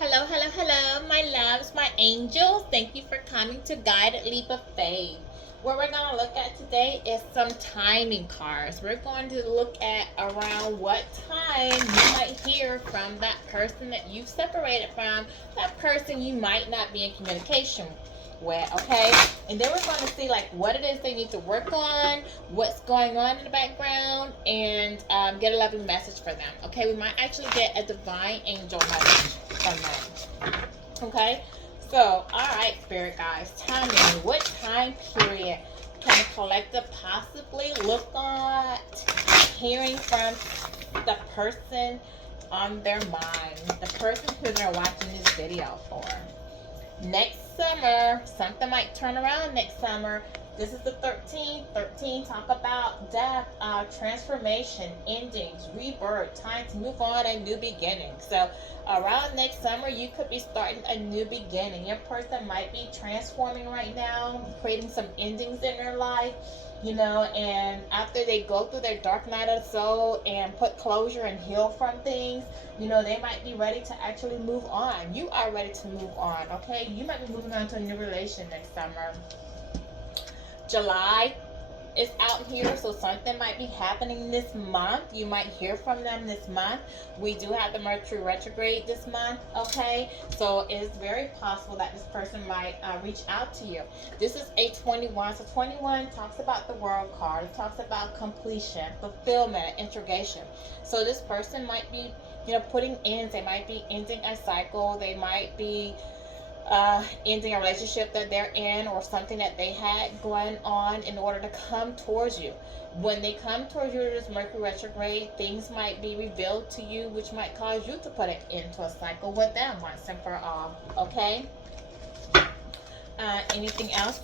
Hello, hello, hello, my loves, my angels. Thank you for coming to Guided Leap of Faith. What we're going to look at today is some timing cards. We're going to look at around what time you might hear from that person that you've separated from, that person you might not be in communication with, okay? And then we're going to see like what it is they need to work on, what's going on in the background, and get a loving message for them, okay? We might actually get a divine angel message from them, okay? So, all right, spirit guys, tell me what time period can a collective possibly look at hearing from the person on their mind, the person who they're watching this video for? Next summer, something might turn around next summer. This is the 13th. 13, talk about death, transformation, endings, rebirth, time to move on, a new beginning. So around next summer, you could be starting a new beginning. Your person might be transforming right now, creating some endings in their life, and after they go through their dark night of the soul and put closure and heal from things, they might be ready to actually move on. You are ready to move on, okay? You might be moving on to a new relation next summer. July is out here, so something might be happening this month. You might hear from them this month. We do have the Mercury retrograde this month, okay? So it's very possible that this person might reach out to you. This is a 21. So 21 talks about the world card. It talks about completion, fulfillment, integration. So this person might be, putting ends. They might be ending a cycle. They might be ending a relationship that they're in, or something that they had going on, in order to come towards you. When they come towards you, this Mercury retrograde, things might be revealed to you, which might cause you to put it into a cycle with them once and for all, okay? Anything else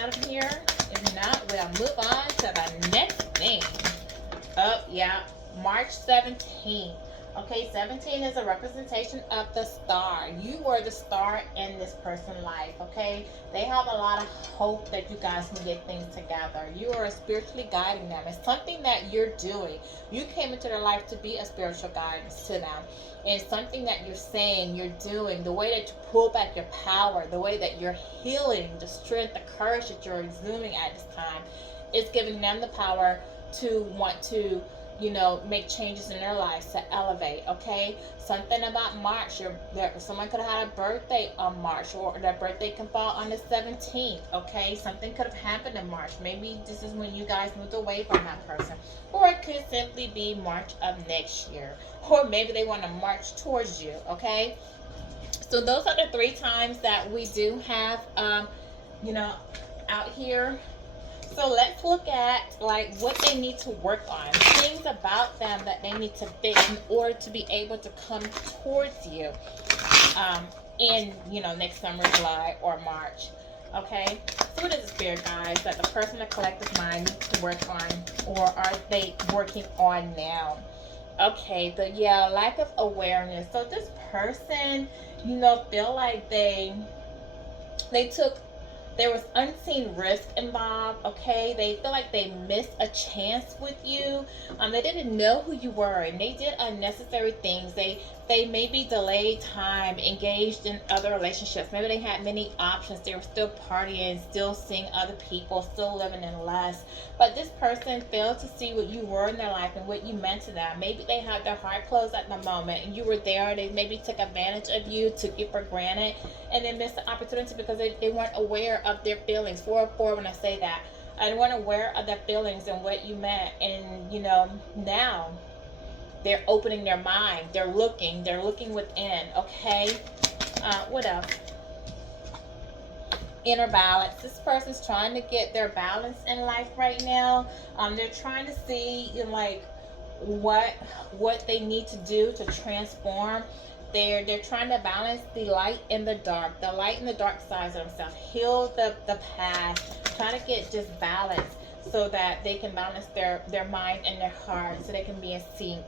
out of here? If not, we'll move on to the next thing. Oh yeah, March 17th. Okay, 17 is a representation of the star. You were the star in this person's life, okay? They have a lot of hope that you guys can get things together. You are spiritually guiding them. It's something that you're doing. You came into their life to be a spiritual guidance to them. It's something that you're saying, you're doing, the way that you pull back your power, the way that you're healing, the strength, the courage that you're exuding at this time. It's giving them the power to want to make changes in their lives, to elevate, okay? Something about March, someone could have had a birthday on March, or their birthday can fall on the 17th, okay? Something could have happened in March. Maybe this is when you guys moved away from that person, or it could simply be March of next year, or maybe they want to march towards you, okay? So those are the 3 times that we do have, out here. So let's look at like what they need to work on, things about them that they need to fix in order to be able to come towards you in next summer, July or March. Okay, so what is the spirit guys that the person, the collective mind, needs to work on, or are they working on now? Okay, lack of awareness. So this person, feel like they took, there was unseen risk involved, okay? They feel like they missed a chance with you. They didn't know who you were, and they did unnecessary things. They maybe delayed time, engaged in other relationships. Maybe they had many options. They were still partying, still seeing other people, still living in lust. But this person failed to see what you were in their life and what you meant to them. Maybe they had their heart closed at the moment, and you were there. They maybe took advantage of you, took you for granted, and they missed the opportunity because they weren't aware of their feelings. 404, when I say that, I weren't aware of their feelings and what you meant. And now they're opening their mind. They're looking within. Okay. What else? Inner balance. This person's trying to get their balance in life right now. They're trying to see like what they need to do to transform. They're trying to balance the light and the dark, sides of themselves. Heal the past. Trying to get just balance so that they can balance their mind and their heart, so they can be in sync.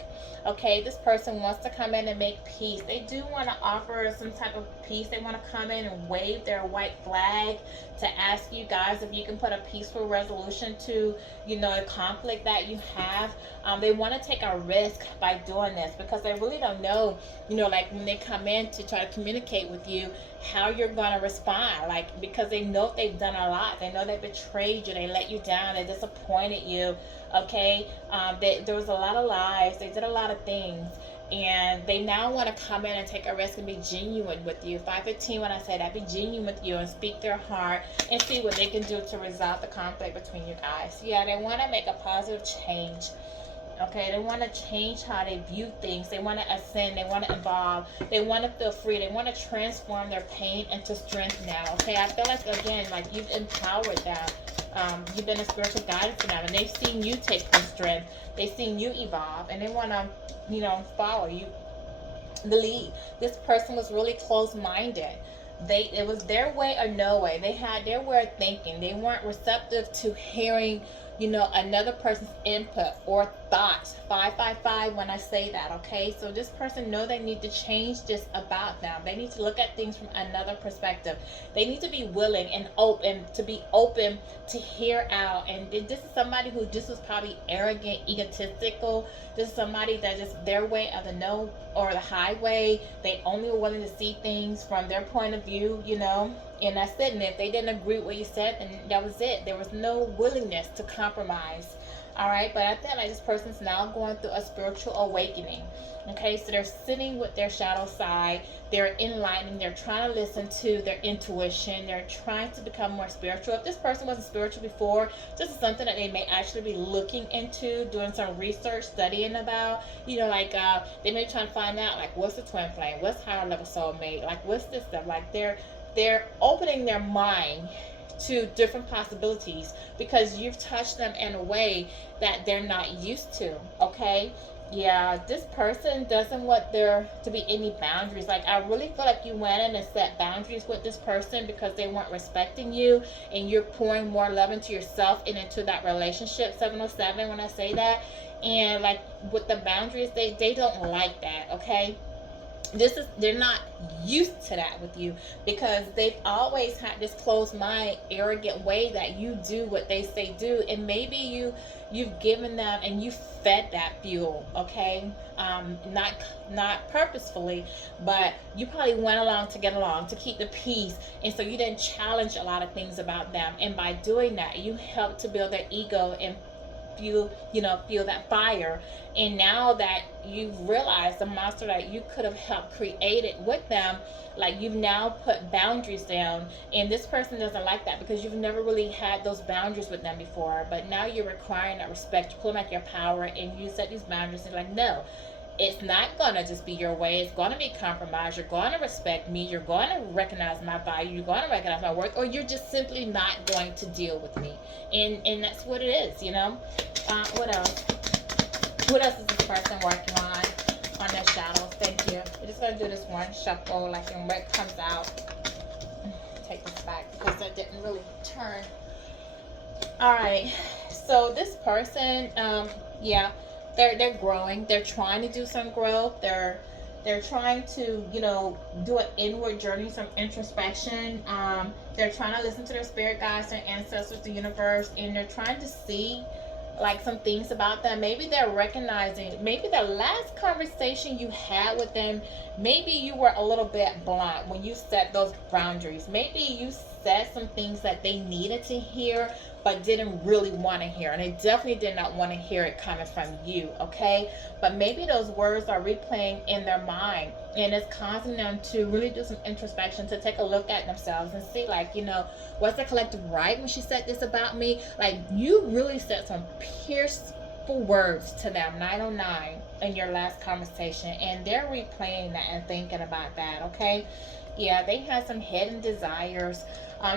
Okay, this person wants to come in and make peace. They do want to offer some type of peace. They want to come in and wave their white flag to ask you guys if you can put a peaceful resolution to, the conflict that you have. They want to take a risk by doing this because they really don't know, like when they come in to try to communicate with you, how you're going to respond. Like, because they know they've done a lot. They know they betrayed you. They let you down. They disappointed you. Okay. There was a lot of lies. They did a lot of things. And they now want to come in and take a risk and be genuine with you. 515, when I say that, be genuine with you and speak their heart and see what they can do to resolve the conflict between you guys. Yeah, they want to make a positive change. Okay, they want to change how they view things. They want to ascend. They want to evolve. They want to feel free. They want to transform their pain into strength now. Okay, I feel like, again, like you've empowered them. You've been a spiritual guidance to them, and they've seen you take the strength. They've seen you evolve, and they want to, follow you, the lead. This person was really close-minded. It was their way or no way. They had their way of thinking. They weren't receptive to hearing, another person's input or thoughts. 555 when I say that, okay? So this person know they need to change this about them. They need to look at things from another perspective. They need to be willing and open to hear out. And this is somebody who just was probably arrogant, egotistical. This is somebody that just their way of the no or the highway. They only were willing to see things from their point of view, and that's it. And if they didn't agree with what you said, then that was it. There was no willingness to compromise. All right, but I feel like this person's now going through a spiritual awakening. Okay, so they're sitting with their shadow side. They're enlightening. They're trying to listen to their intuition. They're trying to become more spiritual. If this person wasn't spiritual before, this is something that they may actually be looking into, doing some research, studying about. They may try to find out, like, what's the twin flame? What's higher level soulmate? Like, what's this stuff? Like, they're opening their mind to different possibilities because you've touched them in a way that they're not used to. Okay, yeah, this person doesn't want there to be any boundaries. Like, I really feel like you went in and set boundaries with this person because they weren't respecting you, and you're pouring more love into yourself and into that relationship. 707 when I say that. And like with the boundaries, they don't like that. Okay, they're not used to that with you because they've always had this closed mind, arrogant way that you do what they say do, and maybe you've given them and you fed that fuel. Okay, not purposefully, but you probably went along to get along, to keep the peace, and so you didn't challenge a lot of things about them, and by doing that you helped to build their ego and feel that fire. And now that you've realized the monster that you could have helped create it with them, like, you've now put boundaries down, and this person doesn't like that because you've never really had those boundaries with them before. But now you're requiring that respect. You're pulling back your power, and you set these boundaries and like, no, it's not going to just be your way. It's going to be compromised. You're going to respect me. You're going to recognize my value. You're going to recognize my worth, or you're just simply not going to deal with me. And that's what it is, What else? What else is this person working on their shadows? Thank you. We're just going to do this one shuffle, like, and what comes out. Take this back because that didn't really turn. All right. So this person, they're growing. They're trying to do some growth. They're trying to, do an inward journey, some introspection. They're trying to listen to their spirit guides, their ancestors, the universe, and they're trying to see, like, some things about them. Maybe they're recognizing, maybe the last conversation you had with them, maybe you were a little bit blunt when you set those boundaries. Maybe you said some things that they needed to hear but didn't really want to hear, and they definitely did not want to hear it coming from you. Okay, but maybe those words are replaying in their mind, and it's causing them to really do some introspection, to take a look at themselves and see, like, what's the collective right when she said this about me? Like, you really said some pierceful words to them, 909, in your last conversation, and they're replaying that and thinking about that. Okay, yeah, they had some hidden desires.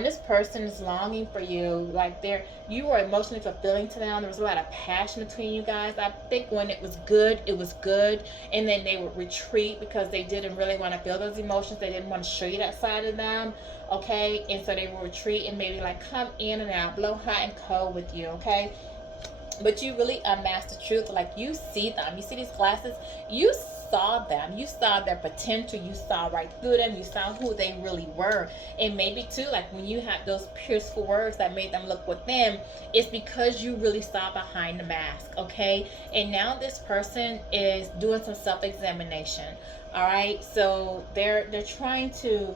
This person is longing for you. Like, you were emotionally fulfilling to them. There was a lot of passion between you guys. I think when it was good, and then they would retreat because they didn't really want to feel those emotions. They didn't want to show you that side of them. Okay, and so they would retreat and maybe, like, come in and out, blow hot and cold with you. Okay, but you really unmasked the truth. Like, you see them, you see these glasses, you saw them, you saw their potential, you saw right through them, you saw who they really were. And maybe too, like when you had those pierceful words that made them look within, it's because you really saw behind the mask. Okay, and now this person is doing some self-examination. All right, so they're trying to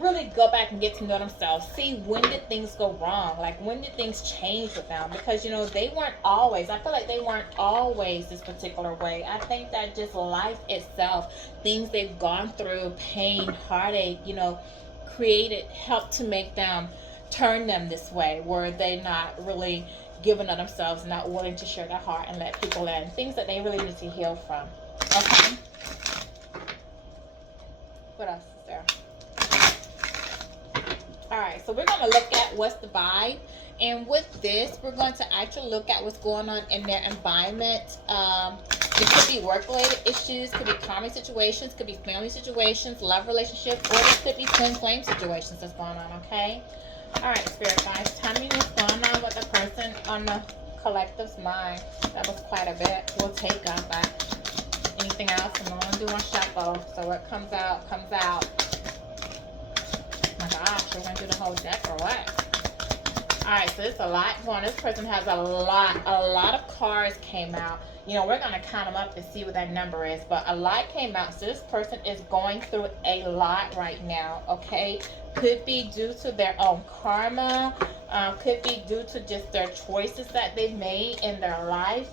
really go back and get to know themselves. See, when did things go wrong? Like, when did things change with them? Because, they weren't always, I feel like they weren't always this particular way. I think that just life itself, things they've gone through, pain, heartache, created, helped to make them, turn them this way, where they're not really giving of themselves, not willing to share their heart and let people in. Things that they really need to heal from. Okay? What else is there? All right, so we're going to look at what's the vibe. And with this, we're going to actually look at what's going on in their environment. It could be work-related issues, could be karmic situations, could be family situations, love relationships, or it could be twin flame situations that's going on, okay? All right, Spirit guys, tell me what's going on with the person on the collective's mind. That was quite a bit. We'll take up that. Anything else? I'm going to do one shuffle. So what comes out, comes out. My gosh, we're going to do the whole deck or what? Alright, so there's a lot going on. This person has a lot of cards came out. We're going to count them up and see what that number is. But a lot came out. So this person is going through a lot right now, okay? Could be due to their own karma. Could be due to just their choices that they've made in their life,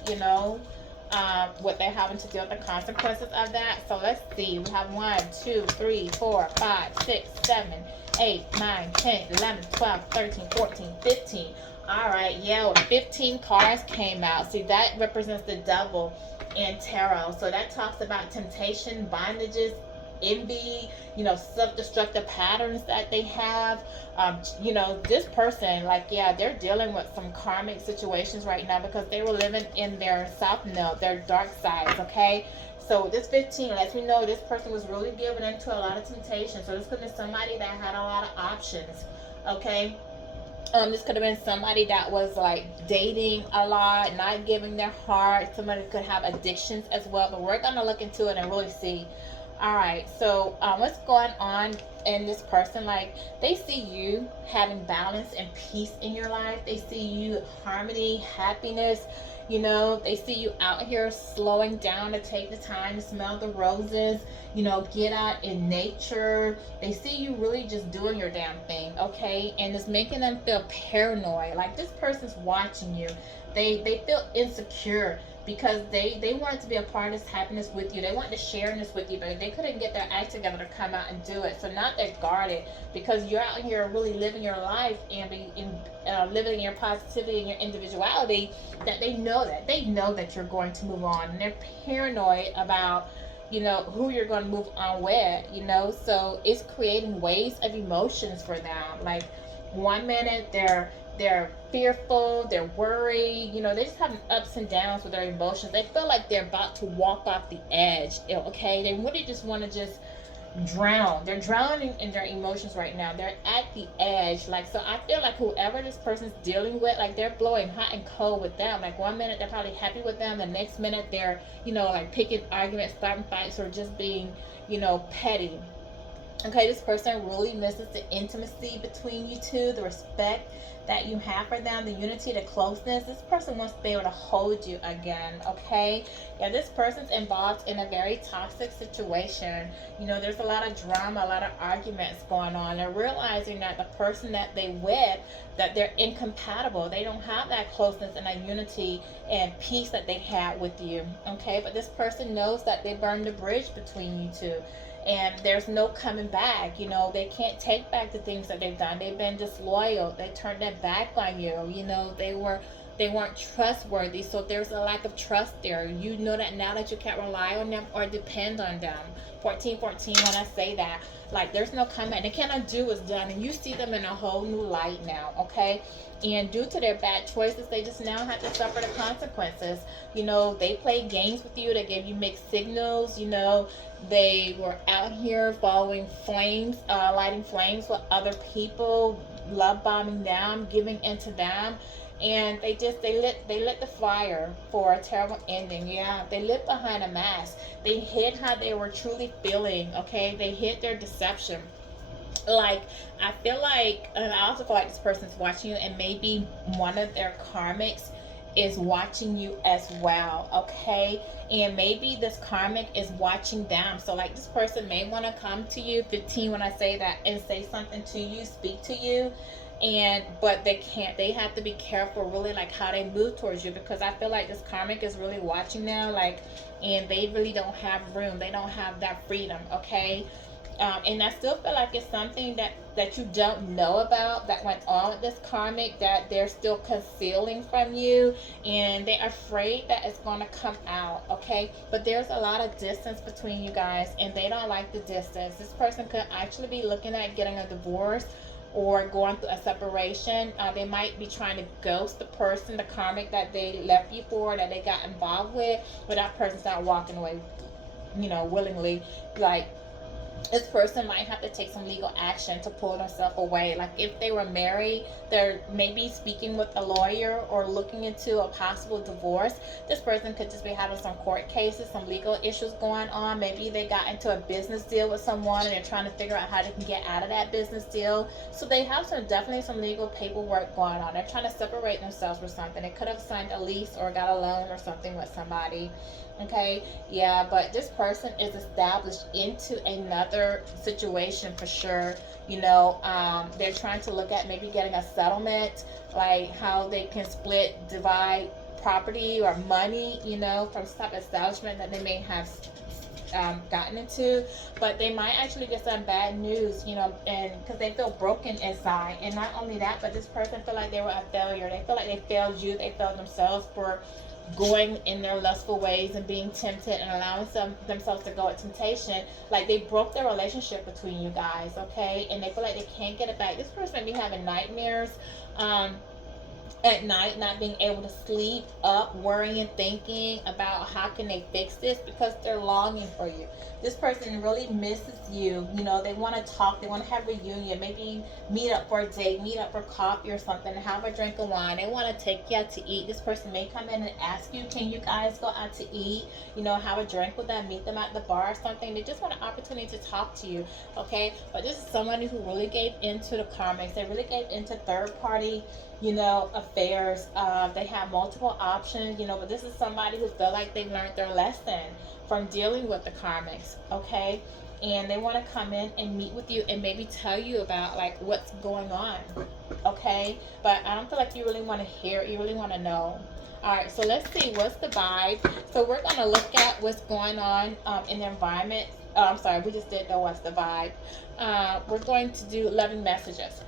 what they're having to deal with the consequences of that. So let's see. We have 1, 2, 3, 4, 5, 6, 7, 8, 9, 10, 11, 12, 13, 14, 15. All right, yeah, 15 cards came out. See, that represents the devil in tarot. So that talks about temptation, bondages, envy, self-destructive patterns that they have. This person, they're dealing with some karmic situations right now because they were living in their south node, their dark sides, okay? So this 15 lets me know this person was really giving into a lot of temptation. So this could be somebody that had a lot of options, okay? This could have been somebody that was dating a lot, not giving their heart. Somebody could have addictions as well, but we're going to look into it and really see. All right, so what's going on in this person? They see you having balance and peace in your life. They see you harmony, happiness. They see you out here slowing down to take the time to smell the roses, get out in nature. They see you really just doing your damn thing, okay? And it's making them feel paranoid. Like, this person's watching you. They feel insecure because they wanted to be a part of this happiness with you. They wanted to share this with you, but they couldn't get their act together to come out and do it. So now they're guarded because you're out here really living your life and living your positivity and your individuality, that they know that you're going to move on. And they're paranoid about who you're going to move on with, so it's creating waves of emotions for them. Like, one minute they're fearful, they're worried, they just having ups and downs with their emotions. They feel like they're about to walk off the edge, okay? They really just want to just drown. They're drowning in their emotions right now. They're at the edge. So I feel like whoever this person's dealing with, they're blowing hot and cold with them. One minute they're probably happy with them, the next minute they're picking arguments, starting fights, or just being petty. Okay, this person really misses the intimacy between you two, the respect that you have for them, the unity, the closeness. This person wants to be able to hold you again, okay? Yeah, this person's involved in a very toxic situation. There's a lot of drama, a lot of arguments going on. They're realizing that the person that they with, that they're incompatible. They don't have that closeness and that unity and peace that they had with you, okay? But this person knows that they burned the bridge between you two. And there's no coming back. They can't take back the things that they've done. They've been disloyal. They turned their back on you. They weren't trustworthy. So there's a lack of trust there. You know that now that you can't rely on them or depend on them. 1414, when I say that, there's no comeback. They cannot do what's done. And you see them in a whole new light now, okay? And due to their bad choices, they just now have to suffer the consequences. They played games with you. They gave you mixed signals. They were out here following flames, lighting flames with other people, love bombing them, giving into them. and they lit the fire for a terrible ending. Yeah, they lit behind a mask. They hid how they were truly feeling. Okay, they hid their deception. Like, I feel like, and I also feel like this person's watching you, and maybe one of their karmics is watching you as well. Okay, and maybe this karmic is watching them. So like, this person may want to come to you, 15, when I say that, and say something to you, speak to you, and but they can't. They have to be careful, really, like how they move towards you, because I feel like this karmic is really watching now, like, and they really don't have room. They don't have that freedom. Okay, and I still feel like it's something that you don't know about that went on with this karmic, that they're still concealing from you, and they're afraid that it's going to come out. Okay, but there's a lot of distance between you guys, and they don't like the distance. This person could actually be looking at getting a divorce or going through a separation. They might be trying to ghost the person, the karmic that they left you for, that they got involved with, but that person's not walking away, willingly. Like, this person might have to take some legal action to pull themselves away. Like, if they were married, they're maybe speaking with a lawyer or looking into a possible divorce. This person could just be having some court cases, some legal issues going on. Maybe they got into a business deal with someone and they're trying to figure out how they can get out of that business deal. So they have definitely some legal paperwork going on. They're trying to separate themselves from something. They could have signed a lease or got a loan or something with somebody. Okay, yeah, but this person is established into another situation for sure. They're trying to look at maybe getting a settlement, like how they can divide property or money, from some type of establishment that they may have gotten into. But they might actually get some bad news, and because they feel broken inside. And not only that, but this person feel like they were a failure. They feel like they failed you. They failed themselves for going in their lustful ways and being tempted and allowing themselves to go at temptation. Like, they broke their relationship between you guys. Okay, and they feel like they can't get it back. This person may be having nightmares at night, not being able to sleep, up worrying, thinking about how can they fix this, because they're longing for you. This person really misses you. They want to talk, they want to have a reunion, maybe meet up for a date, meet up for coffee or something, have a drink of wine. They want to take you out to eat. This person may come in and ask you, can you guys go out to eat, have a drink with them, meet them at the bar or something. They just want an opportunity to talk to you. Okay, but this is somebody who really gave into the karmics. They really gave into third party affairs. They have multiple options, but this is somebody who feel like they learned their lesson from dealing with the karmics. Okay, and they want to come in and meet with you and maybe tell you about like what's going on. Okay, but I don't feel like you really want to hear it. You really want to know. All right, so let's see what's the vibe. So we're going to look at what's going on in the environment. I'm sorry, we just did know what's the vibe. We're going to do loving messages.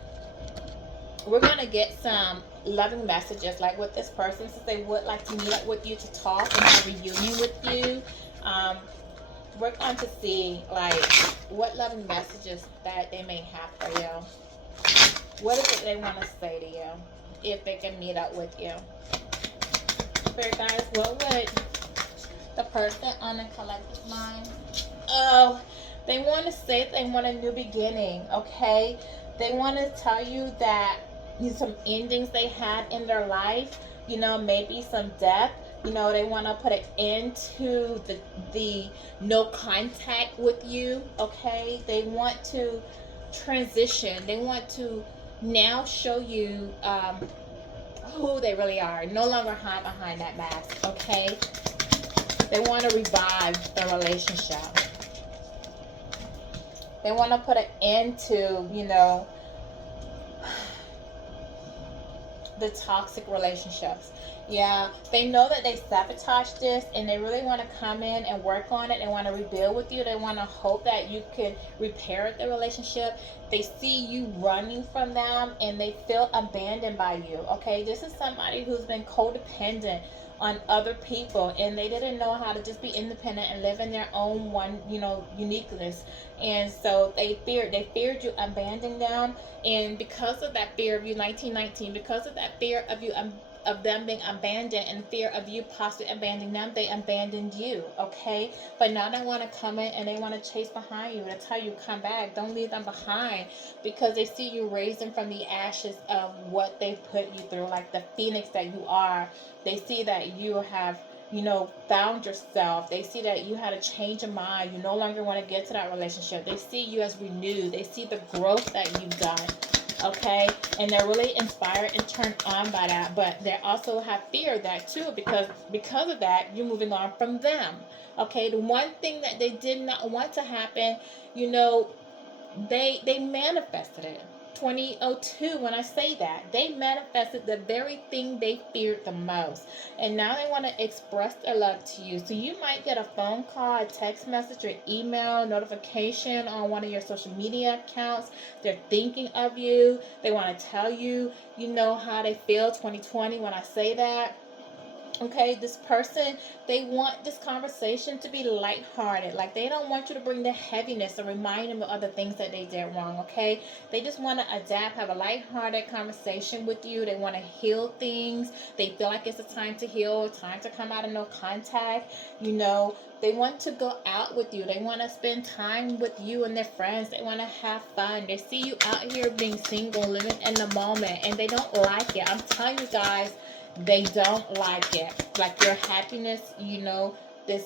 We're going to get some loving messages, like with this person, since they would like to meet up with you to talk and have a reunion with you. We're going to see, like, what loving messages that they may have for you. What is it they want to say to you if they can meet up with you? Spirit guys, what would the person on the collective mind? Oh, they want to say they want a new beginning, okay? They want to tell you that some endings they had in their life, maybe some death. They want to put an end to the no contact with you, okay? They want to transition. They want to now show you who they really are. No longer hide behind that mask, okay? They want to revive the relationship. They want to put an end to, the toxic relationships. Yeah, they know that they sabotaged this, and they really want to come in and work on it. They want to rebuild with you. They want to hope that you can repair the relationship. They see you running from them, and they feel abandoned by you. Okay, this is somebody who's been codependent on other people, and they didn't know how to just be independent and live in their own uniqueness. And so they feared you abandoning them. And because of that fear of you, 1919, because of that fear of you of them being abandoned and fear of you possibly abandoning them, they abandoned you, okay? But now they want to come in and they want to chase behind you and tell you, come back, don't leave them behind, because they see you raising from the ashes of what they put you through, like the phoenix that you are. They see that you have, found yourself. They see that you had a change of mind. You no longer want to get to that relationship. They see you as renewed. They see the growth that you've done. Okay, and they're really inspired and turned on by that, but they also have fear of that too, because of that you're moving on from them. Okay, the one thing that they did not want to happen, they manifested it. 2002, when I say that, they manifested the very thing they feared the most, and now they want to express their love to you. So you might get a phone call, a text message, or email notification on one of your social media accounts. They're thinking of you. They want to tell you, how they feel. 2020, when I say that. Okay, this person, they want this conversation to be lighthearted. Like, they don't want you to bring the heaviness or remind them of other things that they did wrong, okay? They just want to adapt, have a lighthearted conversation with you. They want to heal things. They feel like it's a time to heal, time to come out of no contact. They want to go out with you. They want to spend time with you and their friends. They want to have fun. They see you out here being single, living in the moment, and they don't like it. I'm telling you guys, they don't like it. Like your happiness, this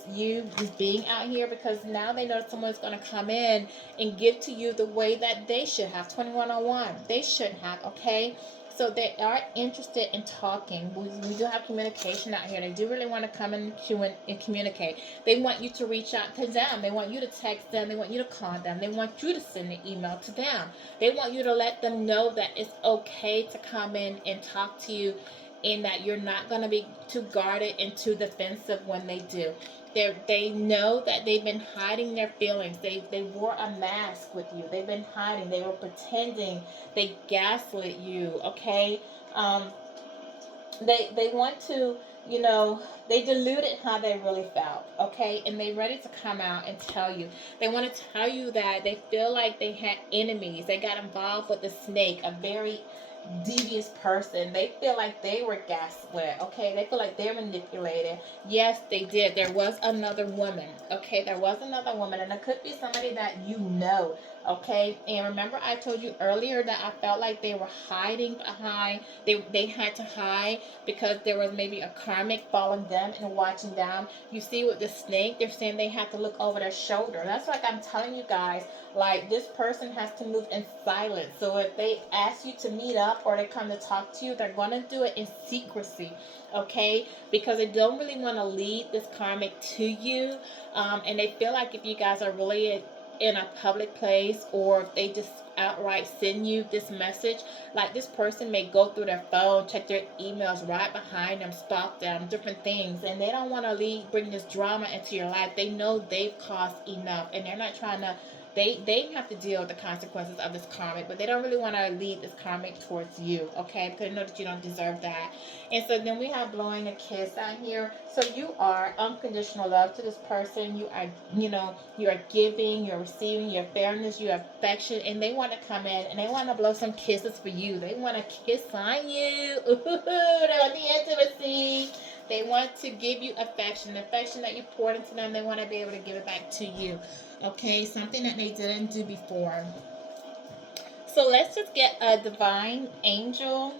being out here, because now they know someone's going to come in and give to you the way that they should have. 2101, they should have, okay? So they are interested in talking. We do have communication out here. They do really want to come in and communicate. They want you to reach out to them. They want you to text them. They want you to call them. They want you to send an email to them. They want you to let them know that it's okay to come in and talk to you, and that you're not going to be too guarded and too defensive when they do. They know that they've been hiding their feelings. They wore a mask with you. They've been hiding. They were pretending. They gaslit you, okay? They want to, they diluted how they really felt, okay? And they're ready to come out and tell you. They want to tell you that they feel like they had enemies. They got involved with the snake, a very devious person. They feel like they were gaslit, okay? They feel like they're manipulated. Yes, they did. There was another woman, okay? There was another woman, and it could be somebody that okay? And remember, I told you earlier that I felt like they were hiding behind, they had to hide because there was maybe a karmic following them and watching them. You see, with the snake, they're saying they have to look over their shoulder. That's like I'm telling you guys, like, this person has to move in silence. So if they ask you to meet up or they come to talk to you, they're going to do it in secrecy, okay? Because they don't really want to lead this karmic to you. And they feel like if you guys are really in a public place, or if they just outright send you this message, like, this person may go through their phone, check their emails right behind them, stalk them, different things, and they don't want to bring this drama into your life. They know they've caused enough, and they're not trying to, they have to deal with the consequences of this karmic, but they don't really want to lead this karmic towards you, okay? Because they know that you don't deserve that. And so then we have blowing a kiss out here. So you are unconditional love to this person. You are, you are giving, you're receiving, your fairness, your affection, and they want to come in and they want to blow some kisses for you. They want to kiss on you. Ooh, they want the intimacy. They want to give you affection that you poured into them. They want to be able to give it back to you. Okay, something that they didn't do before. So let's just get a divine angel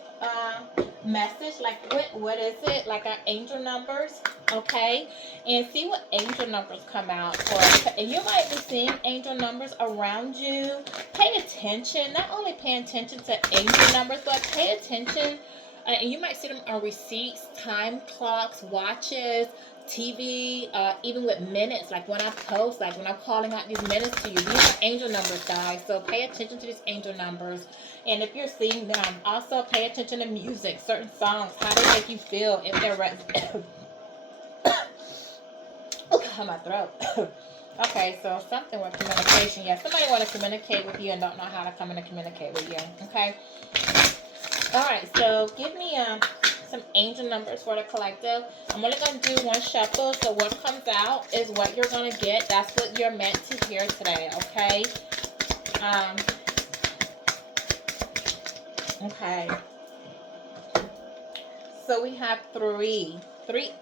message. Like, what is it? Like our angel numbers, okay? And see what angel numbers come out for. And you might be seeing angel numbers around you. Pay attention. Not only pay attention to angel numbers, but pay attention. And you might see them on receipts, time clocks, watches, TV, even with minutes, like when I post, like when I'm calling out these minutes to you. These are angel numbers, guys. So pay attention to these angel numbers. And if you're seeing them, also pay attention to music, certain songs, how they make you feel, if they're oh, my throat. Okay, so something with communication. Yeah, somebody want to communicate with you and don't know how to come in and communicate with you. Okay. All right, so give me some angel numbers for the collective. I'm only going to do one shuffle, so what comes out is what you're going to get. That's what you're meant to hear today, okay? Okay. so we have three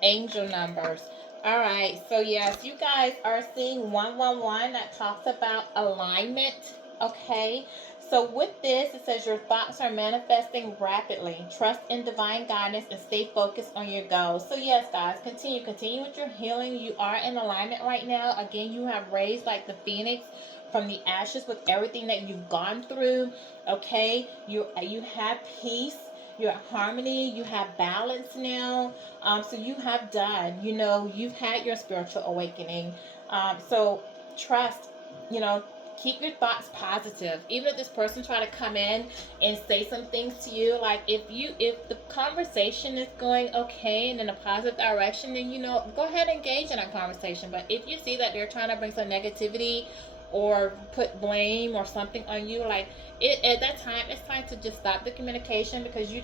angel numbers. All right, so yes, you guys are seeing 111 that talks about alignment. Okay, so with this, it says your thoughts are manifesting rapidly. Trust in divine guidance and stay focused on your goals. So yes, guys, continue with your healing. You are in alignment right now. Again, you have raised like the phoenix from the ashes with everything that you've gone through. Okay, you have peace, you're at harmony, you have balance now. So you have done, you've had your spiritual awakening. So trust, you know keep your thoughts positive. Even if this person try to come in and say some things to you, like if the conversation is going okay and in a positive direction, then go ahead and engage in a conversation. But if you see that they're trying to bring some negativity or put blame or something on you, like at that time, it's time to just stop the communication, because you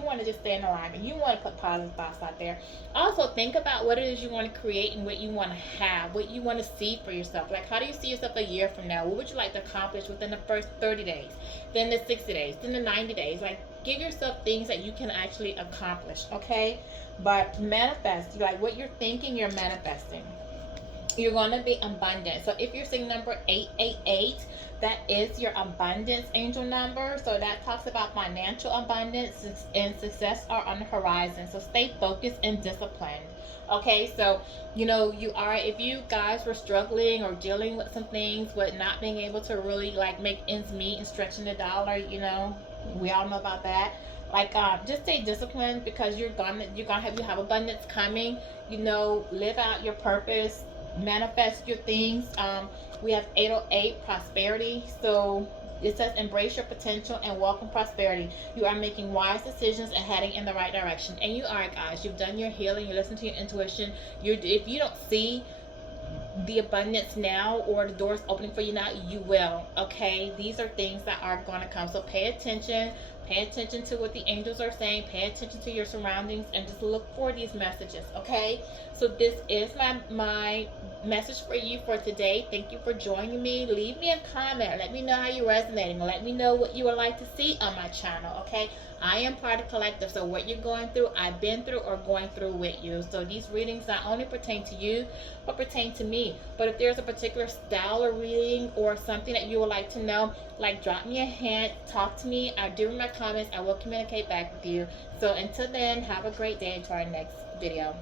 want to just stay in alignment. You want to put positive thoughts out there. Also, think about what it is you want to create and what you want to have, what you want to see for yourself. Like, how do you see yourself a year from now? What would you like to accomplish within the first 30 days, then the 60 days, then the 90 days? Like, give yourself things that you can actually accomplish, okay? But manifest, like what you're thinking, you're manifesting. You're going to be abundant. So if you're seeing number 888, that is your abundance angel number. So that talks about financial abundance and success are on the horizon. So stay focused and disciplined. Okay, so if you guys were struggling or dealing with some things with not being able to really like make ends meet and stretching the dollar, we all know about that. Like, just stay disciplined, because you have abundance coming. Live out your purpose, manifest your things. We have 808 prosperity. So it says embrace your potential and welcome prosperity. You are making wise decisions and heading in the right direction. And you are, guys. You've done your healing. You listen to your intuition. If you don't see the abundance now, or the doors opening for you now, you will. Okay, these are things that are going to come. So pay attention to what the angels are saying, pay attention to your surroundings, and just look for these messages. Okay, so this is my message for you for today. Thank you for joining me. Leave me a comment, let me know how you're resonating, let me know what you would like to see on my channel. Okay, I am part of collective, so what you're going through, I've been through or going through with you. So these readings not only pertain to you, but pertain to me. But if there's a particular style of reading or something that you would like to know, like, drop me a hint, talk to me. I'll do my comments. I will communicate back with you. So until then, have a great day. Until our next video.